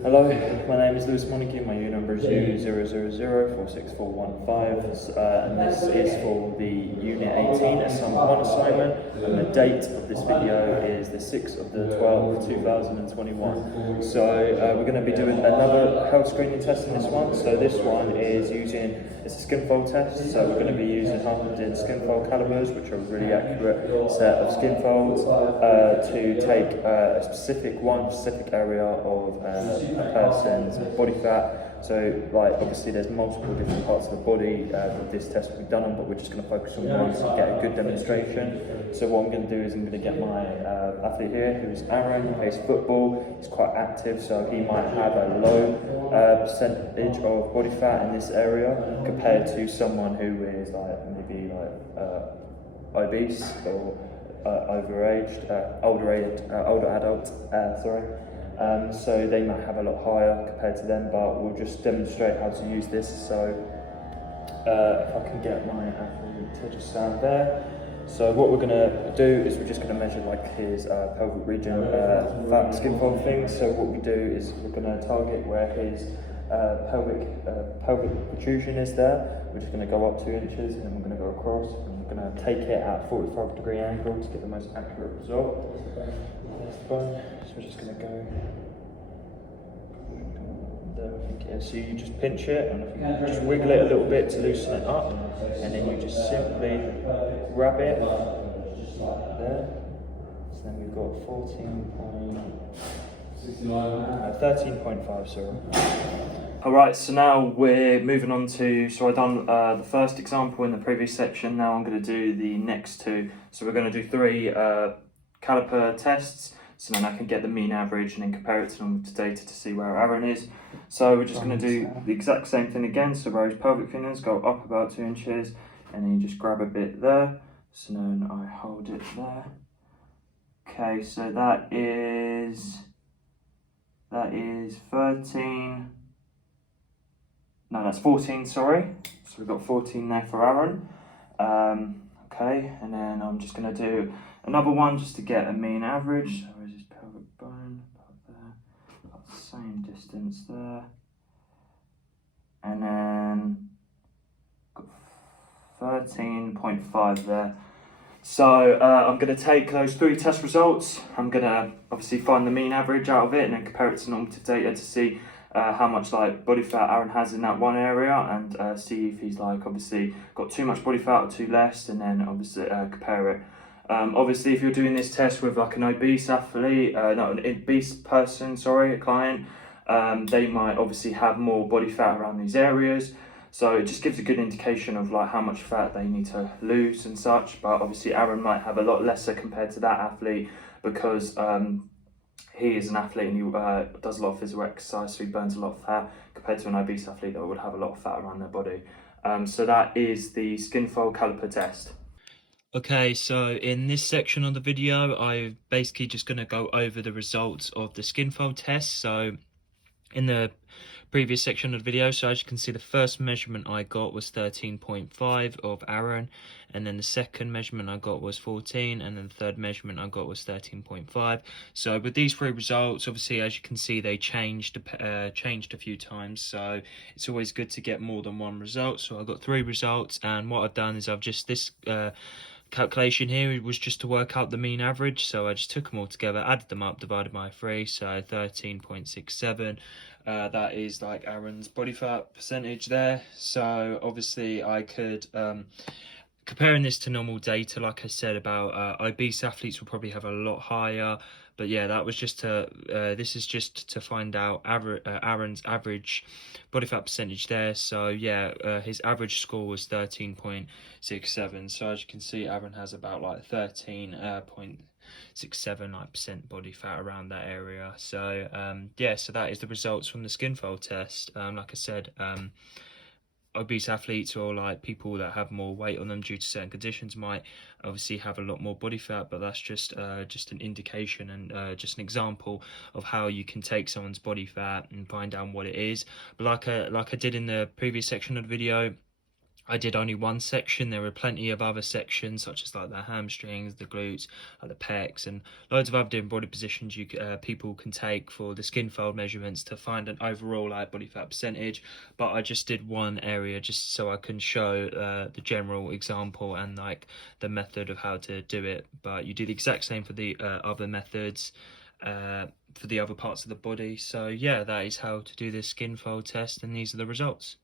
Hello, my name is Lewis Montague, my unit number is U000464115, and this is for the Unit 18 Assignment 1 assignment, and the date of this video is the 6th of the 12th, 2021. So we're going to be doing another health screening test in this one. So this one is using, it's a skin fold test, so we're going to be using Huffington skin fold calipers, which are a really accurate set of skin folds, to take a specific area of a person's body fat. So, like, obviously there's multiple different parts of the body that this test will be done on, but we're just going to focus on one to get a good demonstration. So what I'm going to do is I'm going to get my athlete here, who's Aaron. He plays football. He's quite active, so he might have a low percentage of body fat in this area compared to someone who is maybe obese or overaged, older adult, so they might have a lot higher compared to them, but we'll just demonstrate how to use this. So if I can get my athlete to just stand there. So what we're going to do is we're just going to measure like his pelvic region fat skin fold thing. So what we do is we're going to target where his pelvic protrusion is there. We're just going to go up 2 inches and then we're going to go across, and we're going to take it at 45-degree angle to get the most accurate result. There's the bone, so we're just going to go there, I think it is. So you just pinch it and just wiggle it a little bit to loosen it up, and then you just simply grab it like there. So then we've got 13.5, sorry. Alright, so now we're moving on to, so I've done the first example in the previous section. Now I'm going to do the next two. So we're going to do 3 caliper tests, so then I can get the mean average and then compare it to data to see where Aaron is. So we're just going to do the exact same thing again. So where his pelvic thinners go up about 2 inches, and then you just grab a bit there. So then I hold it there. Okay, so that is 13. No, that's 14, sorry. So we've got 14 there for Aaron. Okay, and then I'm just going to do another one just to get a mean average. So where's his pelvic bone? About there. About the same distance there. And then got 13.5 there. So I'm going to take those 3 test results. I'm going to obviously find the mean average out of it and then compare it to normative data to see how much body fat Aaron has in that one area, and see if he's obviously got too much body fat or too less, and then obviously compare it. Obviously, if you're doing this test with an obese athlete, an obese person, sorry, a client, they might obviously have more body fat around these areas. So it just gives a good indication of how much fat they need to lose and such. But obviously Aaron might have a lot lesser compared to that athlete because he is an athlete and he does a lot of physical exercise, so he burns a lot of fat compared to an obese athlete that would have a lot of fat around their body. So that is the skin fold caliper test. Okay, so in this section of the video, I'm basically just going to go over the results of the skin fold test. So in the previous section of the video, so as you can see, the first measurement I got was 13.5 of Aaron, and then the second measurement I got was 14, and then the third measurement I got was 13.5. So with these 3 results, obviously as you can see, they changed a few times, so it's always good to get more than one result. So I got 3 results, and what I've done is I've just calculation here was just to work out the mean average, so I just took them all together, added them up, divided by 3, so 13.67. That is Aaron's body fat percentage there. So obviously I could, comparing this to normal data, like I said about obese athletes will probably have a lot higher, but yeah, that was just to, this is just to find out Aaron's average body fat percentage there. So yeah, his average score was 13.67. So as you can see, Aaron has about 13.67% body fat around that area. So yeah, so that is the results from the skin fold test. Like I said, obese athletes or people that have more weight on them due to certain conditions might obviously have a lot more body fat, but that's just an indication and just an example of how you can take someone's body fat and find out what it is. But like I did in the previous section of the video, I did only one section. There were plenty of other sections, such as like the hamstrings, the glutes, the pecs, and loads of other different body positions people can take for the skin fold measurements to find an overall like body fat percentage. But I just did one area just so I can show the general example and like the method of how to do it. But you do the exact same for the other methods. For the other parts of the body. So yeah, that is how to do the skin fold test, and these are the results.